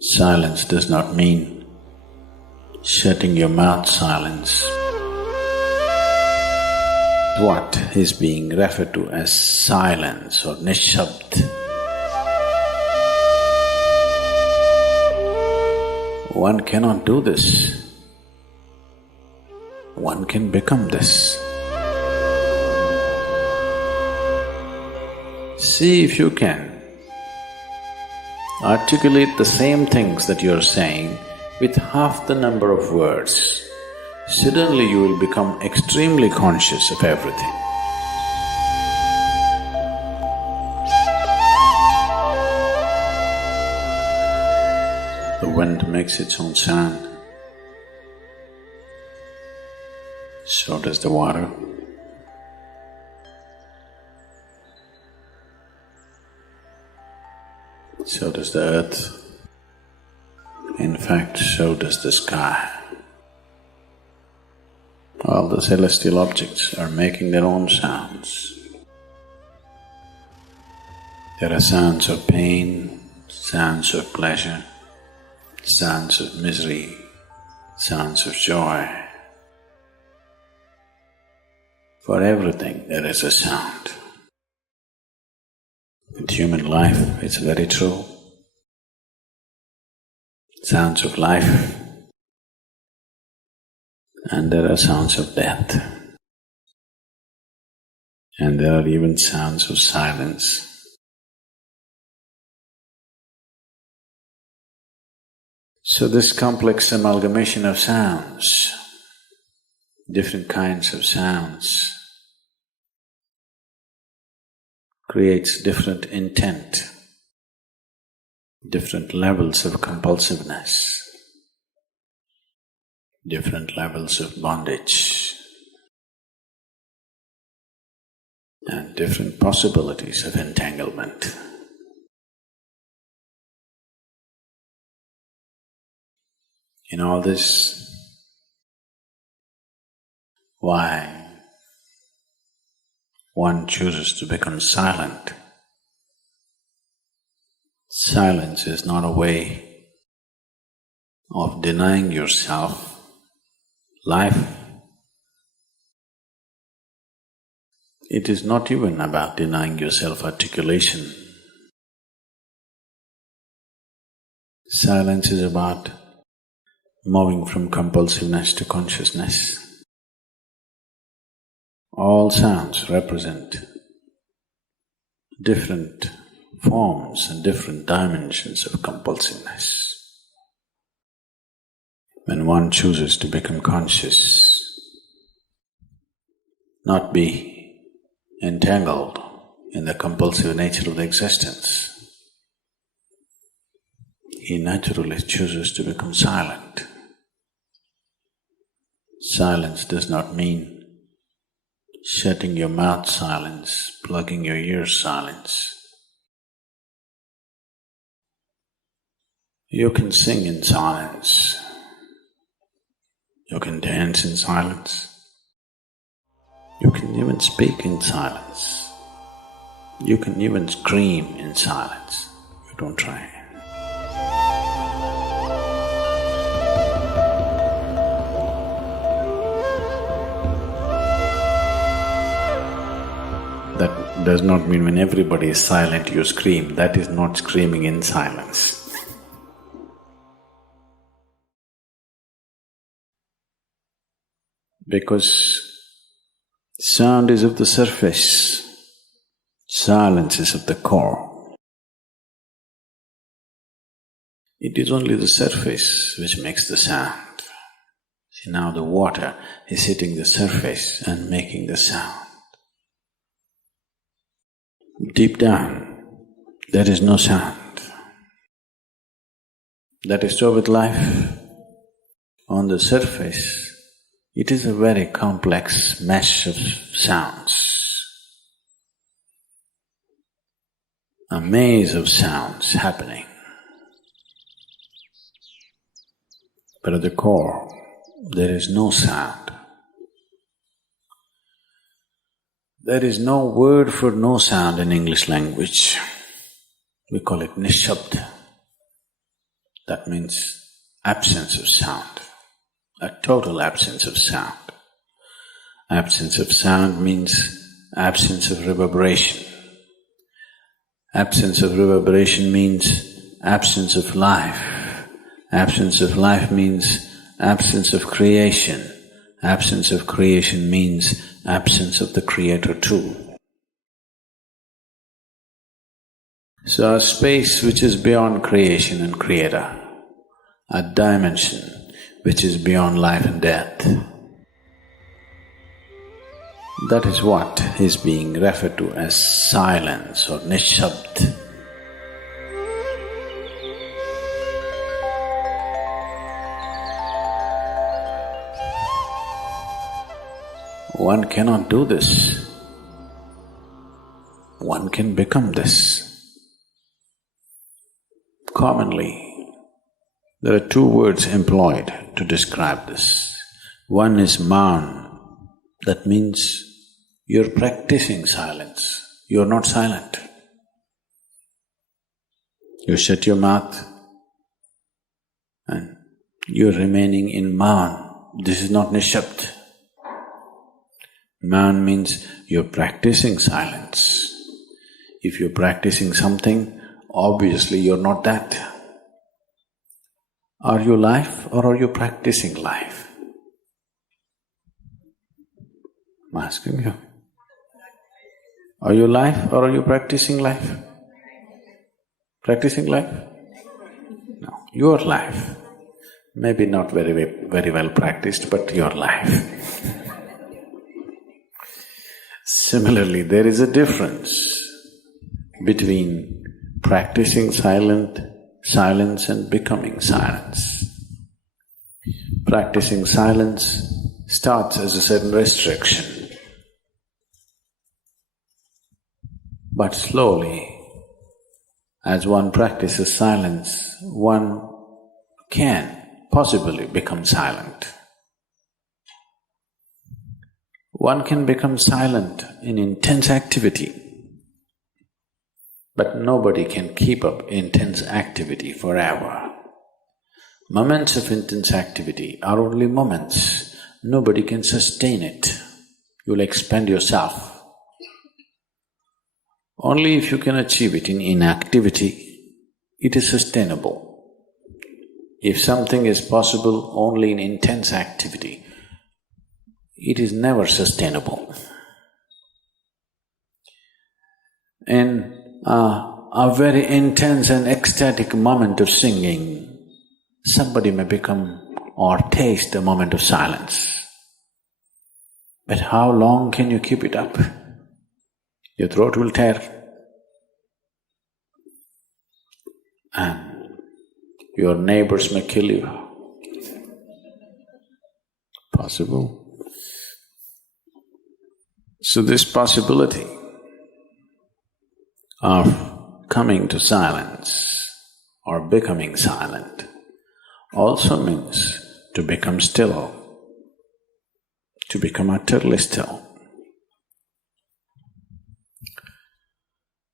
Silence does not mean shutting your mouth silence. What is being referred to as silence or nishabd? One cannot do this. One can become this. See if you can articulate the same things that you're saying with half the number of words. Suddenly you will become extremely conscious of everything. The wind makes its own sound, so does the water. So does the earth. In fact, so does the sky. All the celestial objects are making their own sounds. There are sounds of pain, sounds of pleasure, sounds of misery, sounds of joy. For everything there is a sound. With human life, it's very true. Sounds of life, and there are sounds of death, and there are even sounds of silence. So this complex amalgamation of sounds, different kinds of sounds, creates different intent, different levels of compulsiveness, different levels of bondage, and different possibilities of entanglement. In all this, why one chooses to become silent? Silence is not a way of denying yourself life. It is not even about denying yourself articulation. Silence is about moving from compulsiveness to consciousness. All sounds represent different forms and different dimensions of compulsiveness. When one chooses to become conscious, not be entangled in the compulsive nature of the existence, he naturally chooses to become silent. Silence does not mean shutting your mouth silence, plugging your ears silence. You can sing in silence. You can dance in silence. You can even speak in silence. You can even scream in silence. You don't try. That does not mean when everybody is silent you scream. That is not screaming in silence. Because sound is of the surface, silence is of the core. It is only the surface which makes the sound. See, now the water is hitting the surface and making the sound. Deep down, there is no sound. That is so with life. On the surface, it is a very complex mesh of sounds, a maze of sounds happening. But at the core, there is no sound. There is no word for no sound in English language. We call it nishabd. That means absence of sound, a total absence of sound. Absence of sound means absence of reverberation. Absence of reverberation means absence of life. Absence of life means absence of creation. Absence of creation means absence of the Creator too. So a space which is beyond creation and Creator, a dimension which is beyond life and death, that is what is being referred to as silence or nishabd. One cannot do this. One can become this. Commonly, there are two words employed to describe this. One is maun, that means you're practicing silence, you're not silent. You shut your mouth and you're remaining in maun. This is not nishabd. Maun means you're practicing silence. If you're practicing something, obviously you're not that. Are you life or are you practicing life? I'm asking you. Are you life or are you practicing life? Practicing life? No, your life. Maybe not very well practiced, but your life. Similarly, there is a difference between practicing silence and becoming silence. Practicing silence starts as a certain restriction, but slowly, as one practices silence, one can possibly become silent. One can become silent in intense activity, but nobody can keep up intense activity forever. Moments of intense activity are only moments. Nobody can sustain it. You'll expend yourself. Only if you can achieve it in inactivity, it is sustainable. If something is possible only in intense activity, it is never sustainable. In a very intense and ecstatic moment of singing, somebody may become or taste a moment of silence. But how long can you keep it up? Your throat will tear. And your neighbors may kill you. Possible. So this possibility of coming to silence or becoming silent also means to become still, to become utterly still.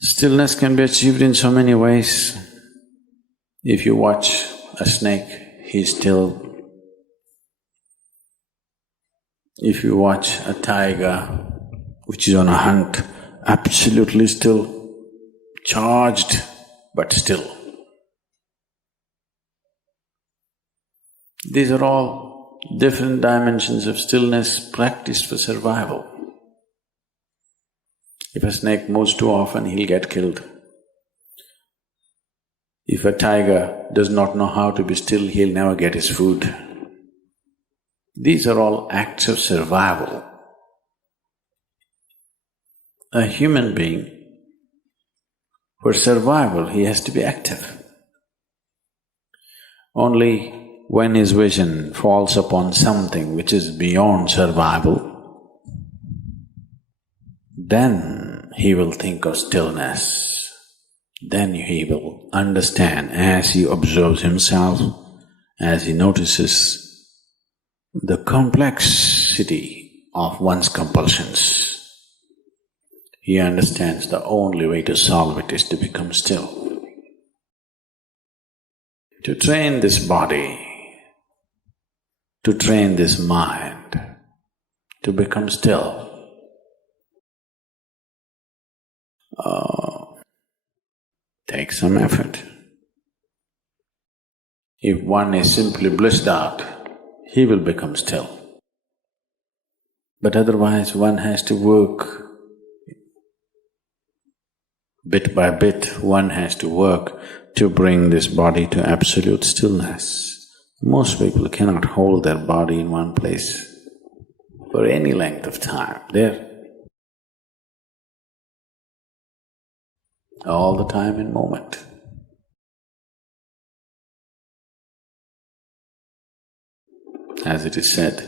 Stillness can be achieved in so many ways. If you watch a snake, he's still. If you watch a tiger which is on a hunt, absolutely still, charged but still. These are all different dimensions of stillness practiced for survival. If a snake moves too often, he'll get killed. If a tiger does not know how to be still, he'll never get his food. These are all acts of survival. A human being, for survival, he has to be active. Only when his vision falls upon something which is beyond survival, then he will think of stillness. Then he will understand as he observes himself, as he notices the complexity of one's compulsions. He understands the only way to solve it is to become still. to train this body, to train this mind, to become still. Takes some effort. If one is simply blissed out, he will become still. But otherwise, one has to work bit by bit, one has to work to bring this body to absolute stillness. Most people cannot hold their body in one place for any length of time. They're all the time in moment. As it is said,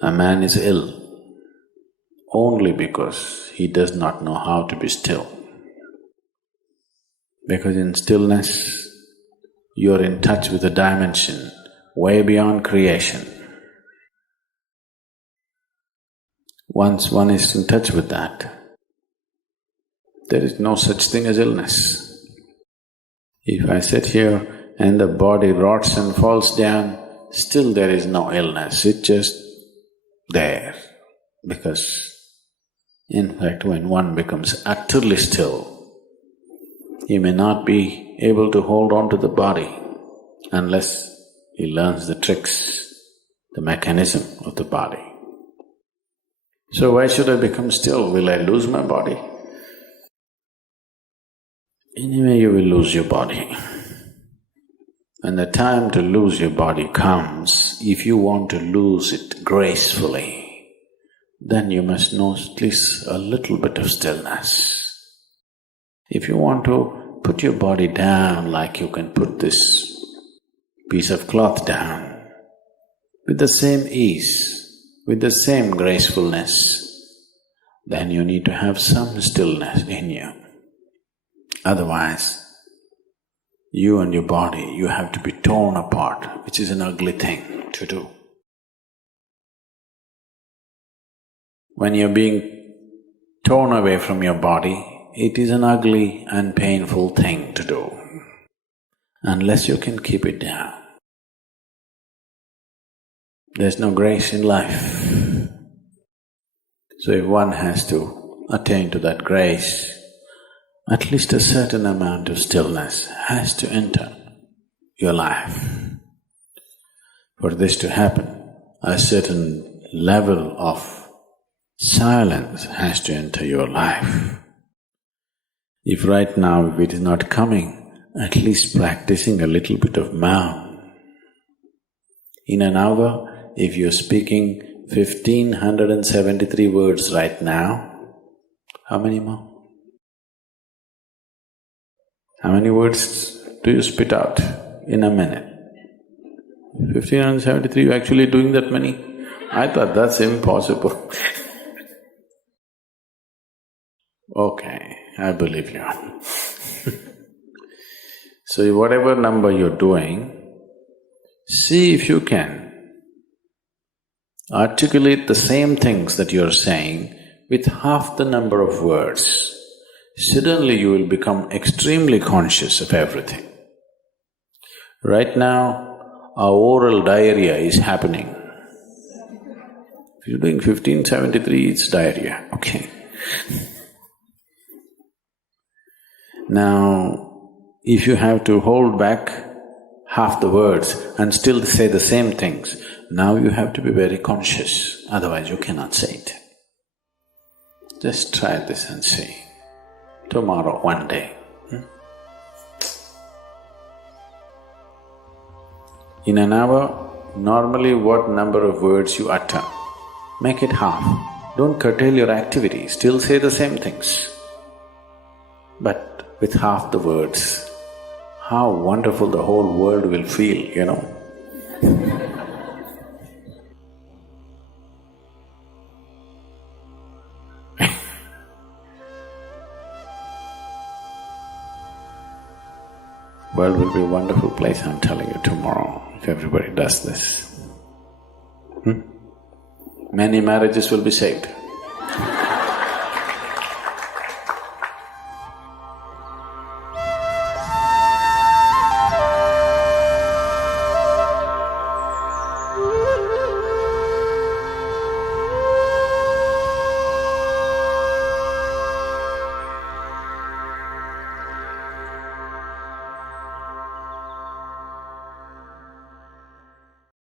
a man is ill only because he does not know how to be still. Because in stillness, you are in touch with a dimension way beyond creation. Once one is in touch with that, there is no such thing as illness. If I sit here and the body rots and falls down, still there is no illness, it's just there. Because in fact, when one becomes utterly still, he may not be able to hold on to the body unless he learns the tricks, the mechanism of the body. So why should I become still? Will I lose my body? Anyway, you will lose your body. When the time to lose your body comes, if you want to lose it gracefully, then you must know at least a little bit of stillness. If you want to put your body down like you can put this piece of cloth down, with the same ease, with the same gracefulness, then you need to have some stillness in you. Otherwise, you and your body, you have to be torn apart, which is an ugly thing to do. When you're being torn away from your body, it is an ugly and painful thing to do, unless you can keep it down. There's no grace in life. So if one has to attain to that grace, at least a certain amount of stillness has to enter your life. For this to happen, a certain level of silence has to enter your life. If right now, if it is not coming, at least practicing a little bit of Maum. In an hour, if you're speaking 1,573 words right now, how many more? How many words do you spit out in a minute? 1,573, you're actually doing that many? I thought that's impossible. Okay, I believe you. So whatever number you're doing, see if you can articulate the same things that you're saying with half the number of words. Suddenly you will become extremely conscious of everything. Right now, our oral diarrhea is happening. If you're doing 1573, it's diarrhea, okay. Now, if you have to hold back half the words and still say the same things, now you have to be very conscious, otherwise you cannot say it. Just try this and see. Tomorrow, one day. In an hour, normally what number of words you utter, make it half. Don't curtail your activity, still say the same things. But with half the words, how wonderful the whole world will feel, you know. World will be a wonderful place, I'm telling you, tomorrow, if everybody does this. Many marriages will be saved.